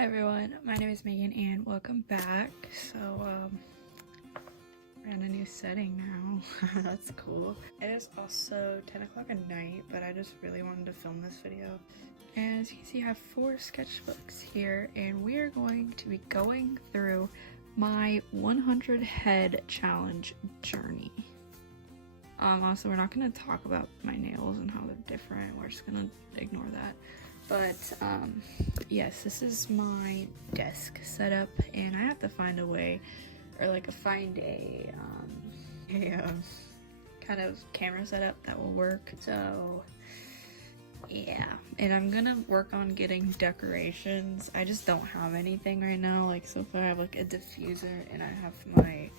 Hi everyone, my name is Megan and welcome back. So we're in a new setting now. That's cool. It is also 10 o'clock at night, but I just really wanted to film this video. And as you can see, I have 4 sketchbooks here and we are going to be going through my 100 head challenge journey. Also, we're not going to talk about my nails and how they're different. We're just going to ignore that. But yes, this is my desk setup, and I have to find a way, or like find a kind of camera setup that will work. So yeah, and I'm gonna work on getting decorations. I just don't have anything right now. Like so far, I have like a diffuser, and I have my,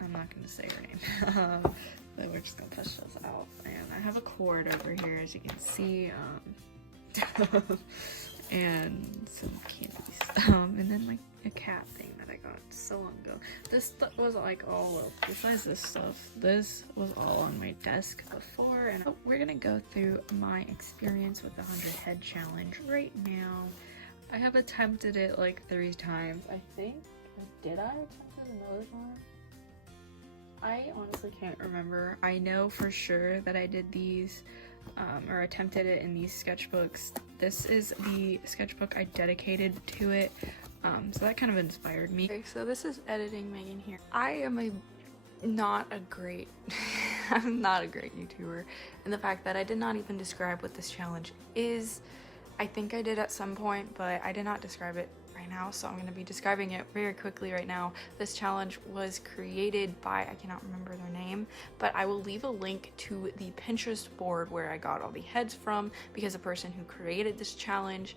I'm not gonna say her name. But we're just gonna push those out. And I have a cord over here, as you can see, and some candies, and then like a cat thing that I got so long ago. This was like all of, besides this stuff, this was all on my desk before, and we're gonna go through my experience with the 100 head challenge right now. I have attempted it like 3 times, I think. Did I attempt it another time? I honestly can't remember. I know for sure that I did these or attempted it in these sketchbooks. This is the sketchbook I dedicated to it, so that kind of inspired me. Okay, so this is editing Megan here. I am not a great I'm not a great YouTuber, and the fact that I did not even describe what this challenge is, I think I did at some point, but I did not describe it right now, so I'm going to be describing it very quickly right now. This challenge was created by, I cannot remember their name, but I will leave a link to the Pinterest board where I got all the heads from, because the person who created this challenge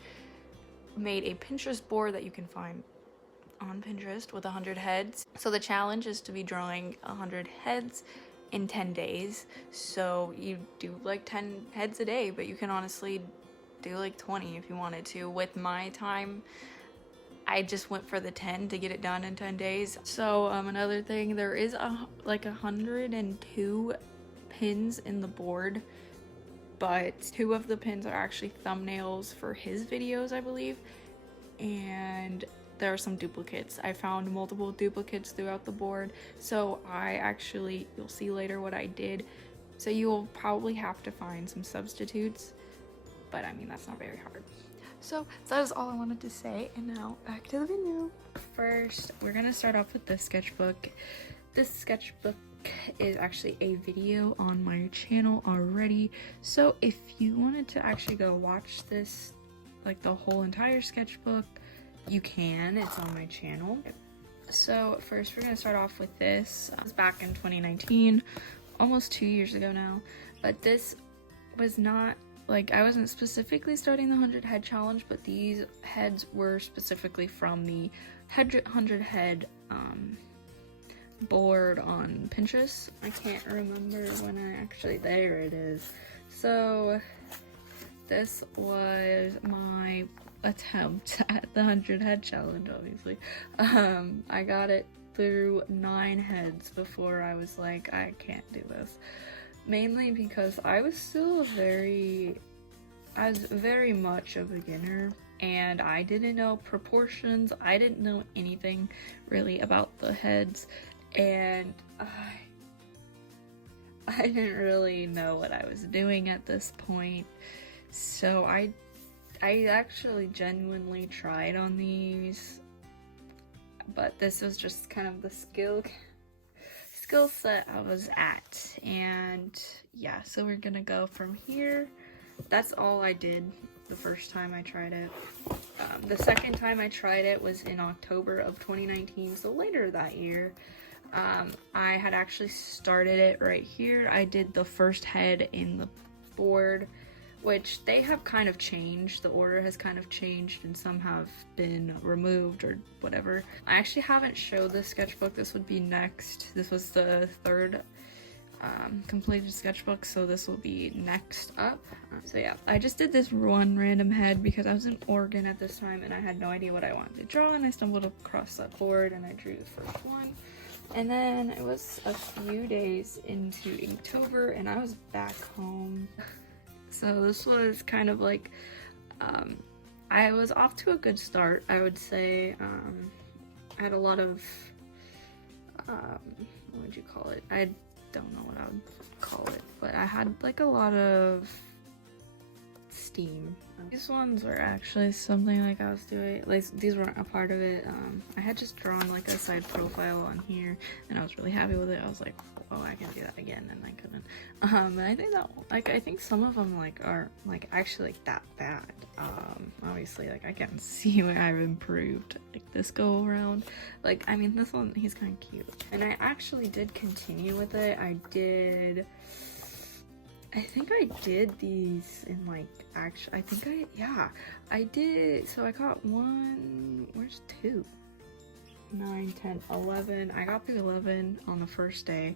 made a Pinterest board that you can find on Pinterest with 100 heads. So the challenge is to be drawing 100 heads in 10 days. So you do like 10 heads a day, but you can honestly do like 20 if you wanted to. With my time, I just went for the 10 to get it done in 10 days. So another thing, there is like 102 pins in the board, but 2 of the pins are actually thumbnails for his videos, I believe, and there are some duplicates. I found multiple duplicates throughout the board, so I actually, you'll see later what I did, so you will probably have to find some substitutes, but I mean, that's not very hard. So that is all I wanted to say, and now back to the video. First, we're gonna start off with this sketchbook. This sketchbook is actually a video on my channel already, so if you wanted to actually go watch this, like the whole entire sketchbook, you can. It's on my channel. So first, we're gonna start off with this. It was back in 2019, almost 2 years ago now, but this was not, like, I wasn't specifically starting the 100 head challenge, but these heads were specifically from the 100 head board on Pinterest. I can't remember when I actually, there it is. So this was my attempt at the 100 head challenge, obviously. I got it through 9 heads before I was like, I can't do this. Mainly because I was still very much a beginner, and I didn't know proportions. I didn't know anything really about the heads, and I didn't really know what I was doing at this point. So I actually genuinely tried on these, but this was just kind of the skill set I was at. And yeah, so we're gonna go from here. That's all I did the first time I tried it. The second time I tried it was in October of 2019, so later that year. I had actually started it right here. I did the first head in the board, which they have kind of changed. The order has kind of changed, and some have been removed or whatever. I actually haven't showed this sketchbook. This would be next. This was the 3rd completed sketchbook, so this will be next up. So yeah, I just did this one random head because I was in Oregon at this time and I had no idea what I wanted to draw, and I stumbled across that board and I drew the first one. And then it was a few days into October and I was back home. So this was kind of like, I I was off to a good start, I would say. I had a lot of, what would you call it? I don't know what I would call it, but I had like a lot of steam. These ones were actually something like I was doing, like these weren't a part of it. I had just drawn like a side profile on here and I was really happy with it. I was like, oh, I can do that again, and I couldn't. And I think that, like, I think some of them like are like actually like that bad. Obviously, like I can see where I've improved like this go around. Like, I mean, this one, he's kind of cute, and I actually did continue with it. I think I did these in like, actually, I did. So I got one, where's 2? 9, 10, 11. I got through 11 on the first day.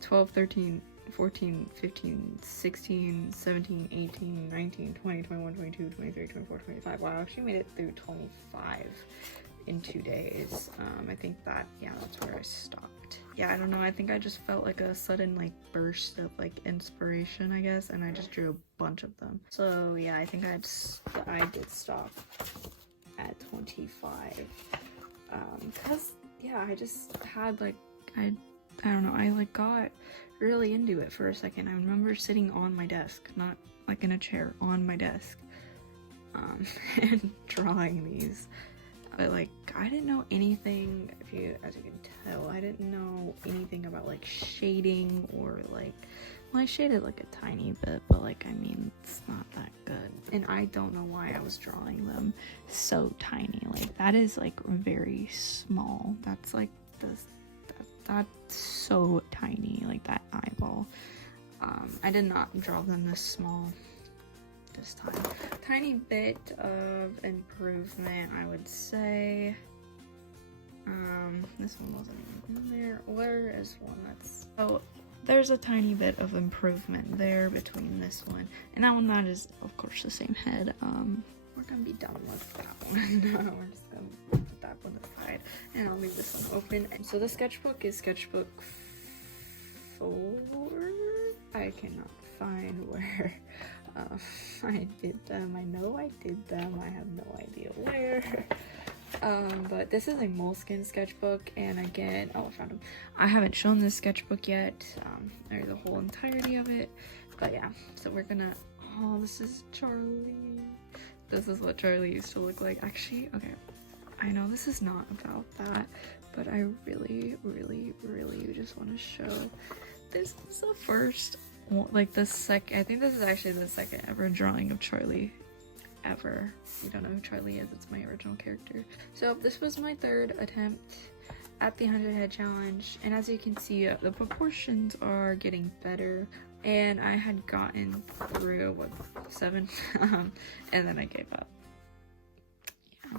12, 13, 14, 15, 16, 17, 18, 19, 20, 21, 22, 23, 24, 25. Wow, I actually made it through 25 in 2 days. I think that, yeah, that's where I stopped. Yeah, I don't know, I think I just felt like a sudden like burst of like inspiration, I guess, and I just drew a bunch of them. So yeah, I think I did stop at 25. Because yeah, I just had like, I don't know, I like got really into it for a second. I remember sitting on my desk, not like in a chair, on my desk, and drawing these. Like, I didn't know anything, as you can tell, I didn't know anything about like shading or like, well, I shaded like a tiny bit, but like, I mean, it's not that good. And I don't know why I was drawing them so tiny. Like, that is like very small. That's like this, that's so tiny, like that eyeball. I did not draw them this small this time. Tiny bit of improvement, I would say. This one wasn't even in there. Where is one that's, oh, there's a tiny bit of improvement there between this one and that one. That is of course the same head. We're gonna be done with that one. We're just gonna put that one aside and I'll leave this one open. And so the sketchbook is sketchbook 4. I cannot find where I did them. I know I did them, I have no idea where. But this is a moleskin sketchbook, and again, oh, I found them. I haven't shown this sketchbook yet, or the whole entirety of it, but yeah, so we're gonna, oh, this is Charlie. This is what Charlie used to look like. Actually, okay, I know this is not about that, but I really, really, really just want to show, this is the first, like the second, I think this is actually the second ever drawing of Charlie ever. If you don't know who Charlie is, it's my original character. So this was my 3rd attempt at the 100 head challenge, and as you can see, the proportions are getting better, and I had gotten through, what, 7? And then I gave up. Yeah.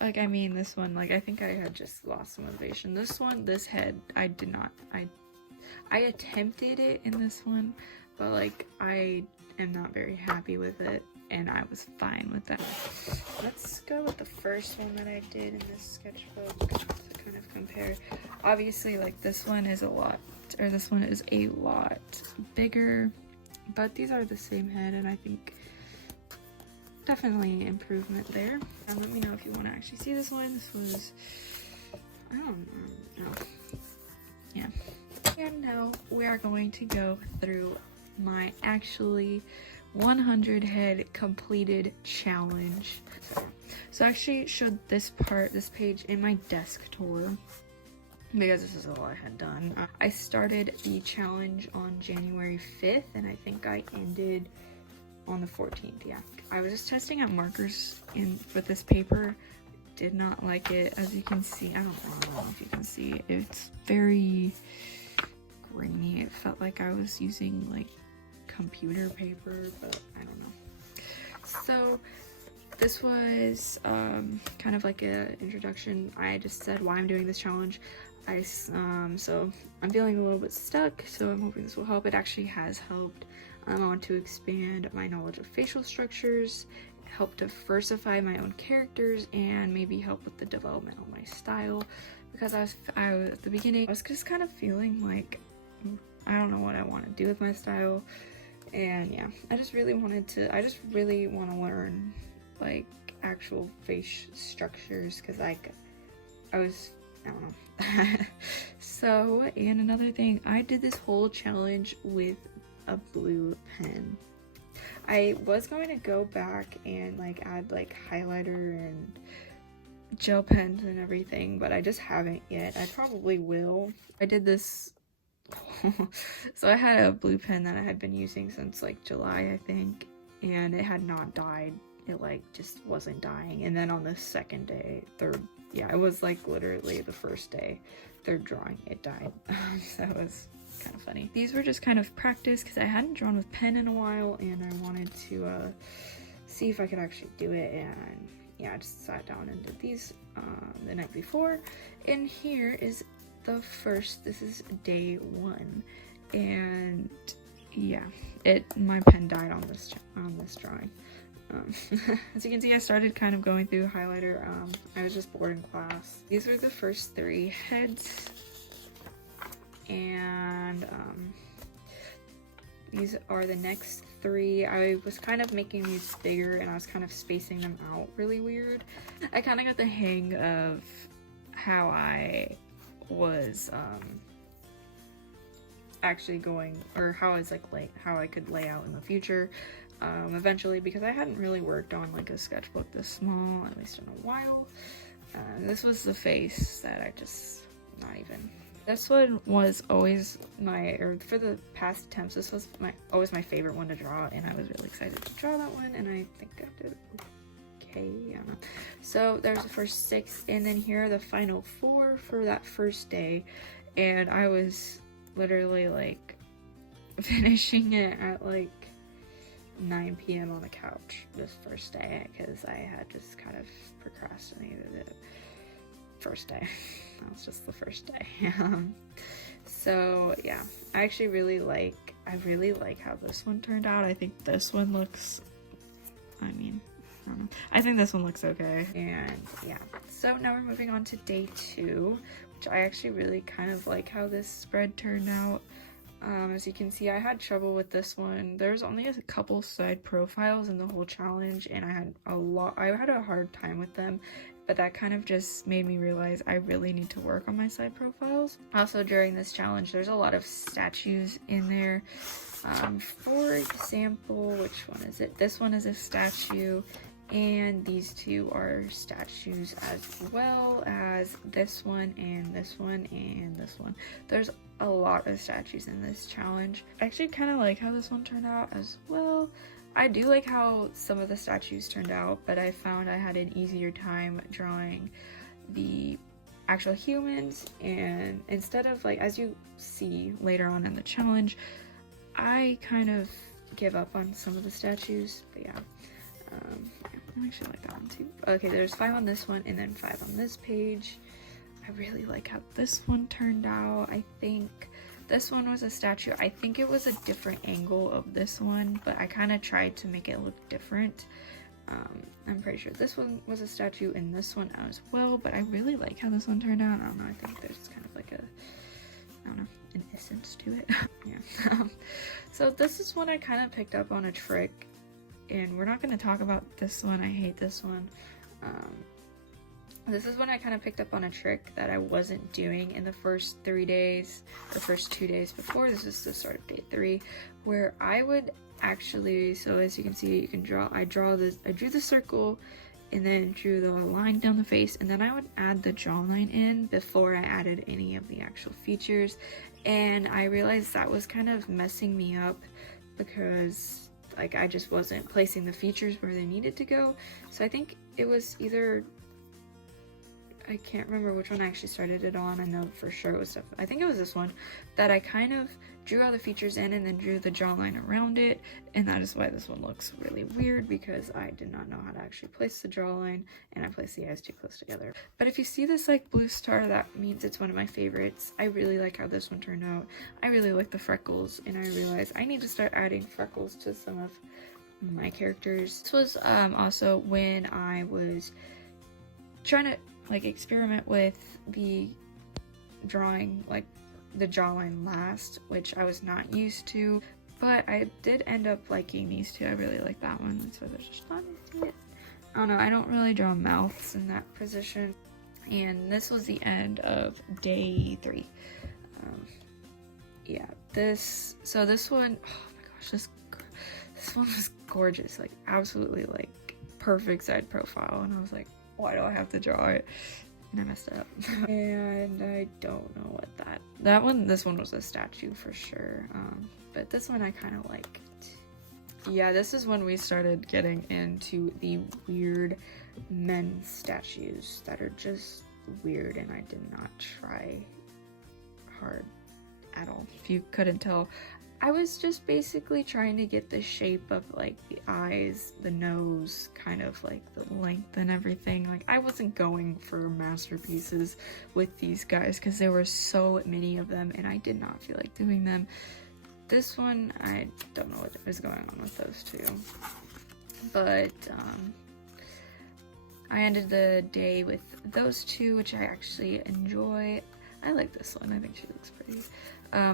Like, I mean, this one, like, I think I had just lost motivation. This one, this head, I did not, I attempted it in this one, but like, I am not very happy with it, and I was fine with that. Let's go with the first one that I did in this sketchbook to kind of compare. Obviously, like, this one is a lot bigger, but these are the same head, and I think definitely improvement there. And let me know if you want to actually see this one. This was, I don't know. Yeah. And now we are going to go through my actually 100 head completed challenge. So I actually showed this page in my desk tour because this is all I had done. I started the challenge on January 5th and I think I ended on the 14th. Yeah, I was just testing out markers with this paper. Did not like it, as you can see. I don't know if you can see, it's very grainy. It felt like I was using like computer paper, but I don't know. So this was kind of like an introduction. I just said why I'm doing this challenge. So I'm feeling a little bit stuck, so I'm hoping this will help. It actually has helped. I want to expand my knowledge of facial structures, help diversify my own characters, and maybe help with the development of my style, because I was at the beginning, I was just kind of feeling like I don't know what I want to do with my style. And yeah, I just really want to learn like actual face structures because I don't know. So, and another thing, I did this whole challenge with a blue pen. I was going to go back and like add like highlighter and gel pens and everything, but I just haven't yet. I probably will. I did this so I had a blue pen that I had been using since like July, I think, and it had not died. It like just wasn't dying. And then on the second day, yeah, it was like literally the first day, third drawing, it died. So it was kind of funny. These were just kind of practice because I hadn't drawn with pen in a while, and I wanted to see if I could actually do it. And yeah, I just sat down and did these the night before. And here is the first, this is day 1, and yeah, my pen died on this drawing. As you can see, I started kind of going through highlighter. I was just bored in class. These were the first 3 heads, and these are the next 3. I was kind of making these bigger, and I was kind of spacing them out really weird. I kind of got the hang of how I was actually going, or how I was like how I could lay out in the future eventually, because I hadn't really worked on like a sketchbook this small, at least in a while. This was the face that I just not even. This one was always or for the past attempts, this was always my favorite one to draw, and I was really excited to draw that one, and I think I did okay. I don't know. So there's the first 6, and then here are the final 4 for that first day, and I was literally like finishing it at like 9 p.m. on the couch this first day because I had just kind of procrastinated it. First day. That was just the first day. So yeah, I actually really like how this one turned out. I think this one looks, I don't know. I think this one looks okay. And yeah, so now we're moving on to day 2, which I actually really kind of like how this spread turned out. As you can see, I had trouble with this one. There's only a couple side profiles in the whole challenge, and I had a hard time with them, but that kind of just made me realize I really need to work on my side profiles. Also, during this challenge, there's a lot of statues in there. For example, which one is it? This one is a statue, and these 2 are statues, as well as this one and this one and this one. There's a lot of statues in this challenge. I actually kind of like how this one turned out as well. I do like how some of the statues turned out, but I found I had an easier time drawing the actual humans, and instead of like, as you see later on in the challenge, I kind of give up on some of the statues. But yeah, I actually like that one too. Okay, there's 5 on this one and then 5 on this page. I really like how this one turned out. I think this one was a statue. I think it was a different angle of this one, but I kind of tried to make it look different. I'm pretty sure this one was a statue and this one as well, but I really like how this one turned out. I don't know, I think there's kind of like an essence to it. Yeah. So this is one I kind of picked up on a trick, and we're not going to talk about this one. I hate this one. This is when I kind of picked up on a trick that I wasn't doing in the first 3 days, the first 2 days before. This is the start of day 3, where I would actually, so as you can see, you can draw, I drew the circle and then drew the line down the face, and then I would add the jawline in before I added any of the actual features. And I realized that was kind of messing me up because like I just wasn't placing the features where they needed to go. So I think it was either, I can't remember which one I actually started it on. I know for sure it was, I think it was this one, that I kind of drew all the features in and then drew the jawline around it, and that is why this one looks really weird, because I did not know how to actually place the jawline, and I placed the eyes too close together. But if you see this like blue star, that means it's one of my favorites. I really like how this one turned out. I really like the freckles, and I realized I need to start adding freckles to some of my characters. This was also when I was trying to like experiment with the drawing like the jawline last, which I was not used to, but I did end up liking these 2. I really like that one, so there's just not into it. I don't know, I don't really draw mouths in that position. And this was the end of day 3. Yeah, this one, oh my gosh, this one was gorgeous, like absolutely like perfect side profile, and I was like, why do I have to draw it? And I messed up. And I don't know what this one was a statue for sure, but this one I kind of liked. Yeah, this is when we started getting into the weird men statues that are just weird, and I did not try hard at all. If you couldn't tell, I was just basically trying to get the shape of like the eyes, the nose, kind of like the length and everything. Like I wasn't going for masterpieces with these guys because there were so many of them and I did not feel like doing them. This one, I don't know what is going on with those two, but I ended the day with those two, which I actually enjoy. I like this one, I think she looks pretty.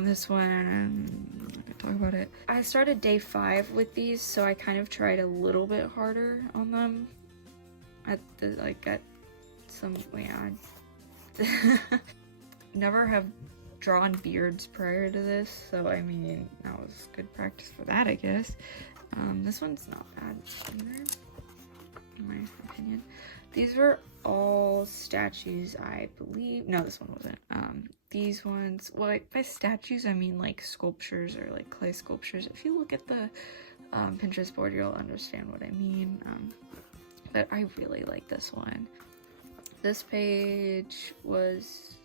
This one, I'm not gonna talk about it. I started day 5 with these, so I kind of tried a little bit harder on them. Never have drawn beards prior to this, so I mean, that was good practice for that, I guess. This one's not bad either, in my opinion. These were all statues, I believe. No, this one wasn't. These ones, well, like, by statues, I mean like sculptures or like clay sculptures. If you look at the Pinterest board, you'll understand what I mean. But I really like this one. This page was,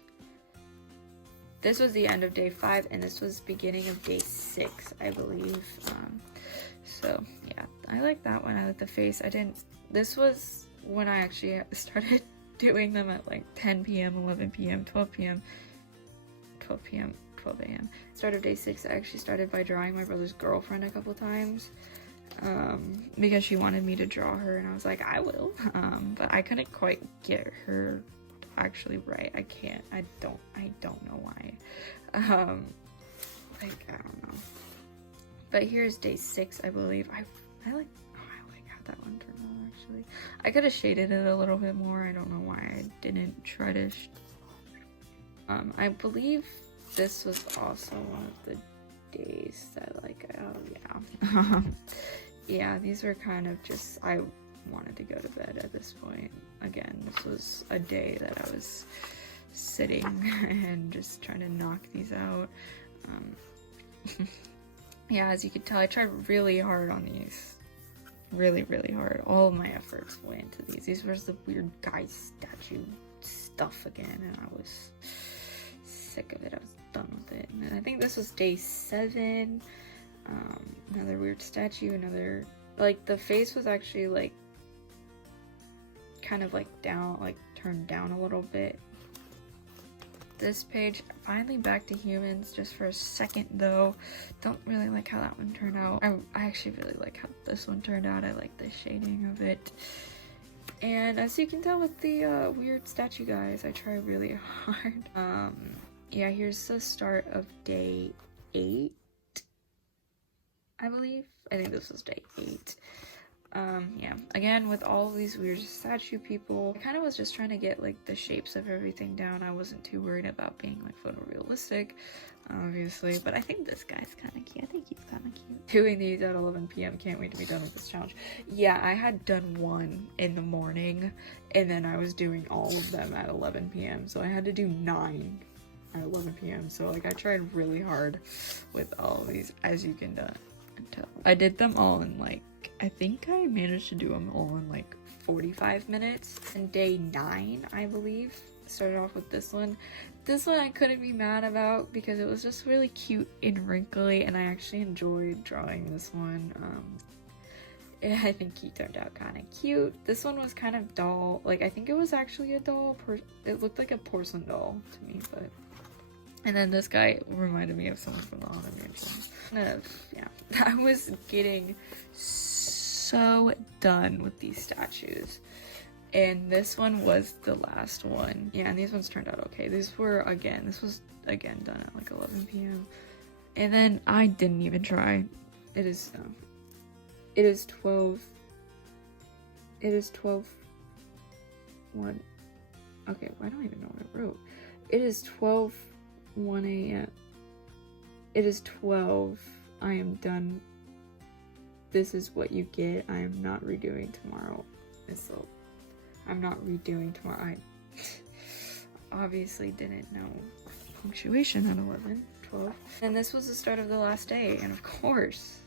this was the end of day 5, and this was beginning of day 6, I believe. So yeah, I like that one. I like the face. This was when I actually started doing them at like 10 p.m, 11 p.m, 12 p.m, 12 p.m, 12 a.m. Start of day 6, I actually started by drawing my brother's girlfriend a couple times. Because she wanted me to draw her, and I was like, I will. But I couldn't quite get her actually right. I don't know why. I don't know. But here's day 6, I believe. I like how that one turned out, actually. I could have shaded it a little bit more. I don't know why I didn't try to. I believe this was also one of the days that, like, oh yeah. Yeah, these were kind of just, I wanted to go to bed at this point. Again, this was a day that I was sitting and just trying to knock these out. Yeah, as you can tell, I tried really hard on these. Really, really hard. All of my efforts went into these. These were the weird guy statue stuff again, and I was sick of it. I was done with it. And then I think this was day 7. Another weird statue, another, like, the face was actually, like, kind of, like, down, like, turned down a little bit. This page, finally back to humans, just for a second, though. Don't really like how that one turned out. I actually really like how this one turned out. I like the shading of it. And as you can tell with the weird statue guys, I try really hard. Yeah, here's the start of day 8. I believe. I think this was day 8. Yeah, again, with all these weird statue people, I kind of was just trying to get, like, the shapes of everything down. I wasn't too worried about being, like, photorealistic, obviously, but I think this guy's kind of cute. I think he's kind of cute. Doing these at 11 p.m. Can't wait to be done with this challenge. Yeah, I had done one in the morning, and then I was doing all of them at 11 p.m., so I had to do 9 at 11 p.m., so, like, I tried really hard with all of these, as you can tell. I did them all in, like, I think I managed to do them all in like 45 minutes. And day 9, I believe, started off with this one. This one I couldn't be mad about because it was just really cute and wrinkly, and I actually enjoyed drawing this one. I think he turned out kind of cute. This one was kind of doll, like, I think it was actually a doll. It looked like a porcelain doll to me, but. And then this guy reminded me of someone from the Haunted Mansion. Yeah, I was getting so done with these statues, and this one was the last one. Yeah, and these ones turned out okay. This was again done at like 11 p.m. and then I didn't even try. It is 12 It is 12:01. Okay, I don't even know what I wrote. It is 12:01 a.m. It is 12. I am done. This is what you get. I am not redoing tomorrow. So, I'm not redoing tomorrow. I obviously didn't know punctuation at 11:12. And this was the start of the last day. And of course,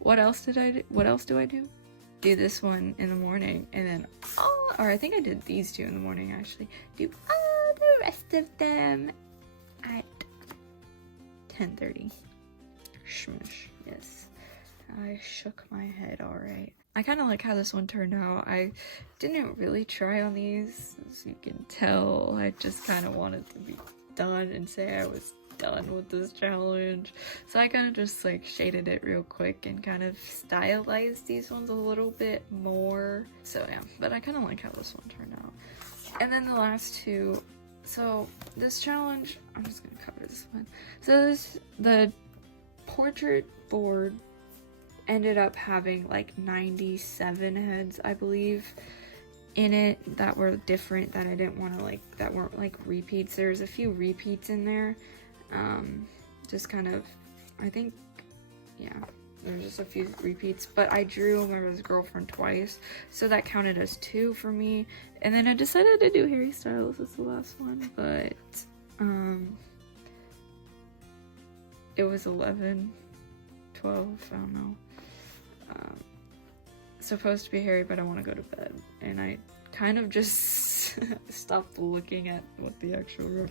what else did I do? What else do I do? Do this one in the morning, and then or I think I did these two in the morning actually. Do all the rest of them at 10:30. Shmush. Yes. I shook my head, alright. I kind of like how this one turned out. I didn't really try on these, as you can tell. I just kind of wanted to be done and say I was done with this challenge. So I kind of just like shaded it real quick and kind of stylized these ones a little bit more. So yeah, but I kind of like how this one turned out. And then the last two. So this challenge, I'm just gonna cover this one. So the portrait board ended up having like 97 heads, I believe, in it that were different, that I didn't want to like, that weren't like repeats. There's a few repeats in there. Just kind of, I think, yeah, there's just a few repeats, but I drew my Rose Girlfriend twice, so that counted as 2 for me. And then I decided to do Harry Styles as the last one, but it was 11, 12, I don't know. Supposed to be Harry, but I want to go to bed, and I kind of just stopped looking at what the actual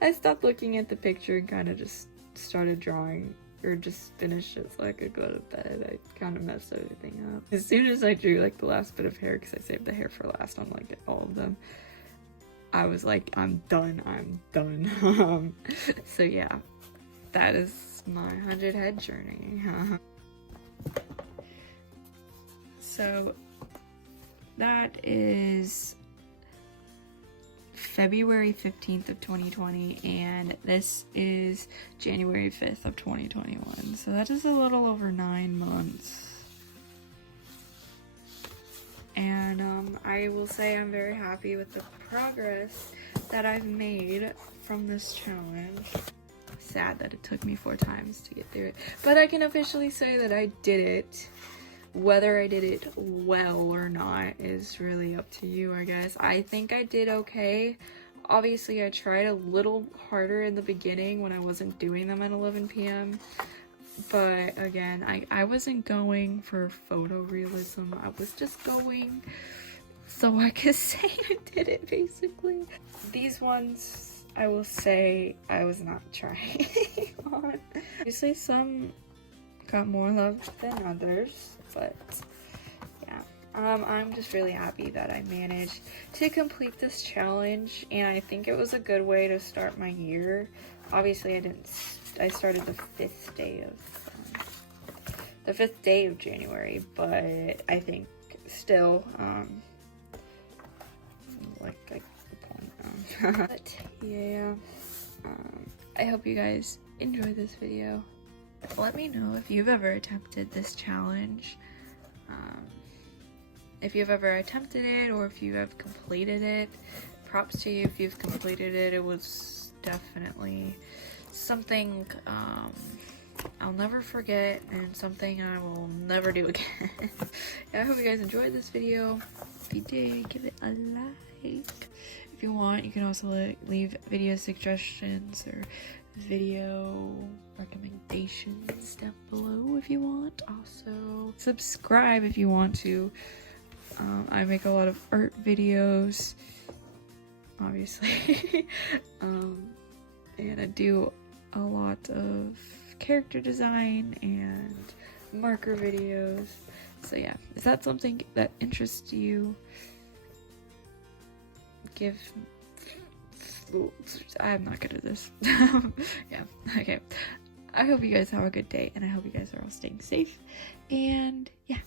I stopped looking at the picture and kind of just started drawing, or just finished it so I could go to bed. I kind of messed everything up. As soon as I drew like the last bit of hair, because I saved the hair for last on like all of them, I was like, I'm done. So yeah, that is my 100 head journey. So that is February 15th of 2020, and this is January 5th of 2021. So that is a little over 9 months. And I will say I'm very happy with the progress that I've made from this challenge. Sad that it took me 4 times to get through it, but I can officially say that I did it. Whether I did it well or not is really up to you, I guess. I think I did okay. Obviously, I tried a little harder in the beginning when I wasn't doing them at 11 p.m. But again, I wasn't going for photorealism. I was just going so I could say I did it, basically. These ones, I will say I was not trying on. Obviously, some got more love than others. But yeah, I'm just really happy that I managed to complete this challenge, and I think it was a good way to start my year. Obviously, I started the 5th day of January, but I think still, like the point. But yeah, I hope you guys enjoy this video. Let me know if you've ever attempted this challenge, if you've ever attempted it, or if you have completed it. Props to you if you've completed it. It was definitely something I'll never forget, and something I will never do again. Yeah, I hope you guys enjoyed this video. If you did, give it a like. If you want, you can also leave video suggestions or video recommendations down below if you want. Also, subscribe if you want to. I make a lot of art videos, obviously, and I do a lot of character design and marker videos. So yeah, is that something that interests you? I'm not good at this. Yeah, okay. I hope you guys have a good day, and I hope you guys are all staying safe. And yeah,